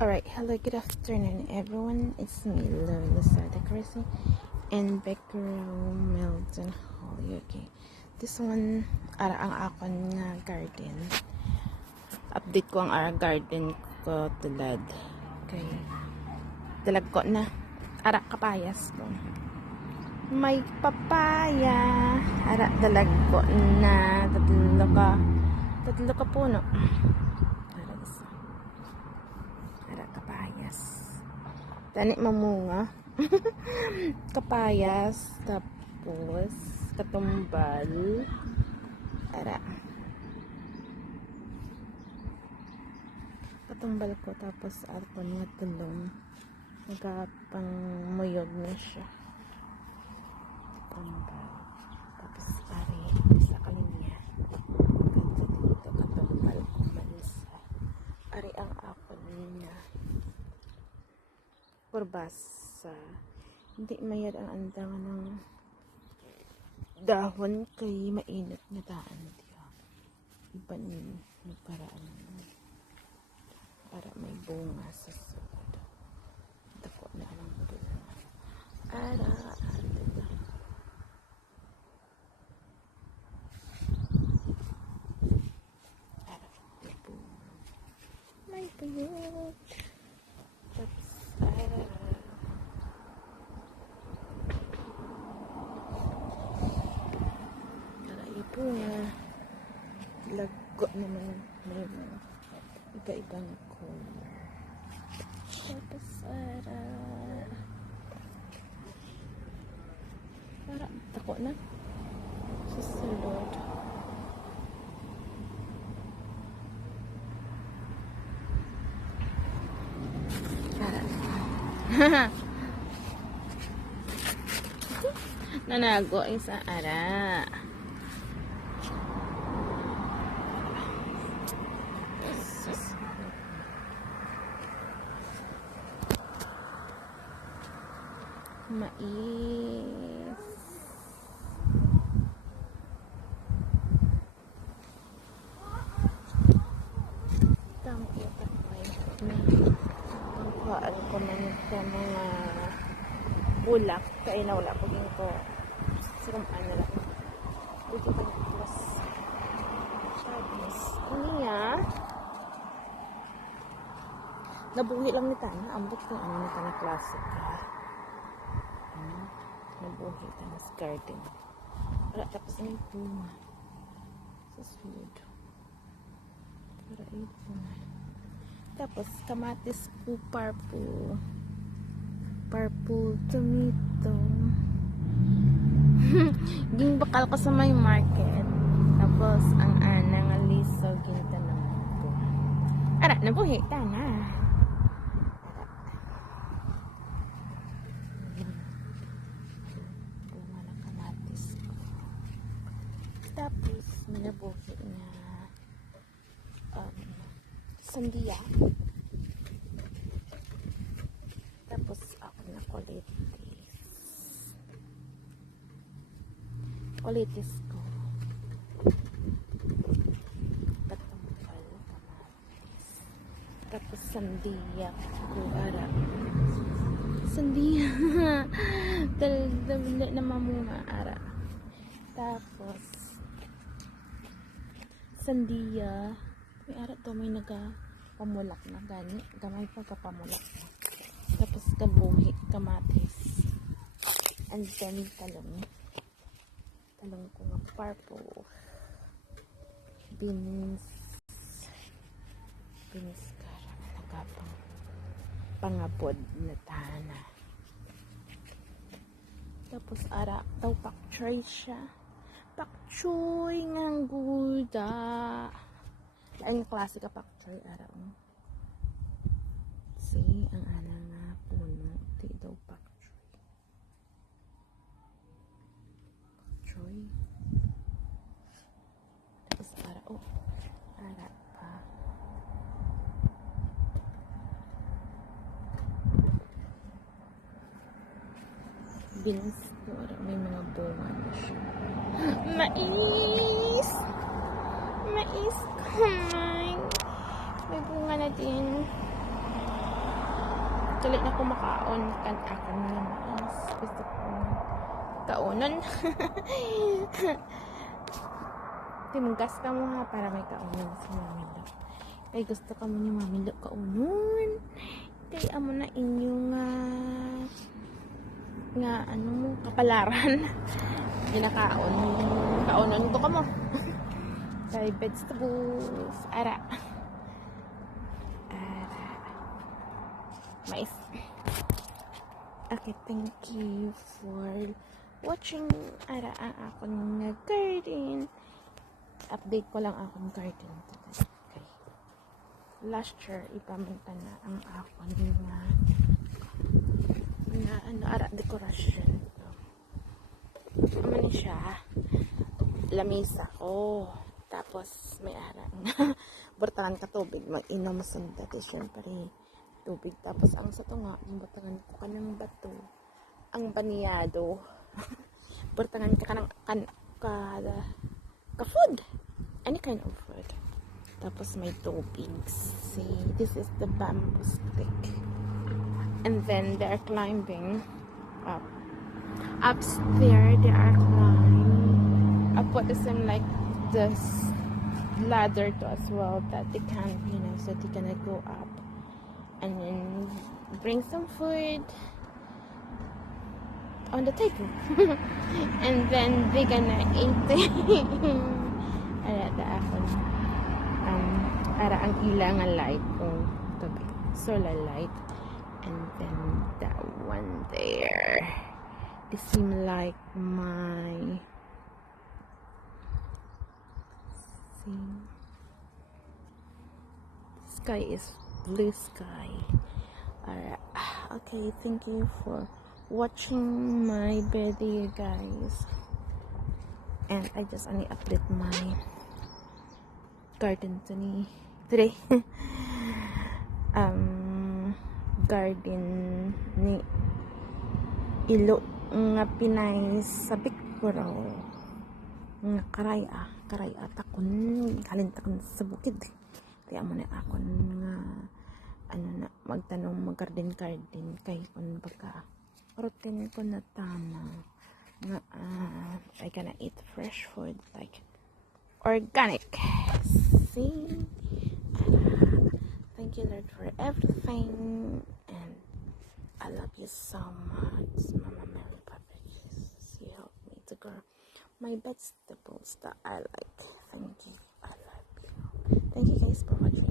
Alright, hello, good afternoon everyone. It's me, Lola Sada Cressy and background Melton Holly. Okay, this one, ara ang akon nga garden. Update ko ang ara garden ko tulad. Okay, dalag ko na. Ara kapayas ko. May papaya. Ara dalag ko na. Tatlo ka puno. Kapayas. Tani mamunga. Kapayas. Tapos katumbal. Ara. Katumbal ko. Tapos arpon nga tulong. Nagapang muyog na siya. Katumbal. Tapos ari. Sa kalinya. Ganda dito. Katumbal. Manisa. Ari ang apon niya. Kurbasa. Hindi mayad ang andangan ng dahon kay mainit na daan. Iba ni paraan. Para may bunga sa sud. Dako na ang bunga. Ara. May bunga. May bunga. Tapos bunga. Lago naman may iba-ibang color. Tapos para tako na susunod. Nanago isa ara. Mais. Tampo tapay. Pangkuhaan ko man sa mga bulak. Kaya na wala pagin ko. Sirumaan na lang. Dito pa nagpuwas. Tapos, ano niya? Nabuhi lang ni Tana. Ambot kung ano ni Tana classic. Nabuhi Tana's garden. Para tapos may bunga. Sa sud. Para ito. Tapos, kamatis po purple. Purple tomato. Gingbakal ko sa may market. Tapos, ang anang aliso gintanong ko. Ara, nabuhi, Tana. Bunga ng kamatis ko. Tapos, minabuhi na sandiya. Tapos, ako na kulitis ko. Katumbal, kamatis. Tapos sandiya ko. Ara. Sandiya. Dali na mamunga. Ara. Tapos sandiya. May ara to. May nagapamulak na. Gani. Gamay pagkapamulak na. Tapos kabuhi. Kamatis. And then talong. Talong ko nga purple. Beans kara nagapang pangabod na Tana. Tapos ara daw pak choy siya. Pak choy ngang guda. Ang klase ka pak choy ara. See ang ana nga puno ti daw pak choy. Tapos ara ara pa. Beans ko ara may mga bunga na siya. Mais kamay. May bunga na din. Dali na ko makaon kan akon nga mais. Gusto ko kaunon. Timungkas ka mo ha para may kaunon si Mami Lo. Kay gusto ka mo ni Mami Lo kaunon. Kay amo na inyong nga ano mo kapalaran. Ginakaon. Kaunon ko ka mo. Kay vegetables. Ara. Mais. Okay, thank you for watching ara ang akong garden. Update ko lang akong garden today. Okay. Last year, ipamanta na ang akong na ano, ara dekorasyon. Ano na siya? Lamisa ko. Tapos may arang burtangan ka tubig. Mag-inom sa dati. Siyempre, tubig. Tapos ang sa tunga, burtangan ko ka ng bato. Ang baniyado. Burtangan ka ng food. Any kind of food. Tapos may tubig. See, this is the bamboo stick. And then they are climbing up. Upstairs, they are climbing. I put some like this ladder to as well that they can, so they can go up. And then bring some food on the table. And then they gonna eat it. Ara ang ilang light kung solar light. And then that one there, they seem like my sky is blue sky. Alright. Okay, thank you for watching my video, guys. And I just only update my garden today. Garden ni ilo nga pinay sa Bicpuraw nga karaya takon kalintakon sa bukid. Kaya mo na ako nga magtanong mag-garden kay kung baka routine ko na tama nga I gonna eat fresh food like organic. See, thank you Lord for everything, and I love you so much, Mama Mary, Papa Jesus. You help me to grow my vegetables that I like. Thank you. I love you. Thank you guys for watching.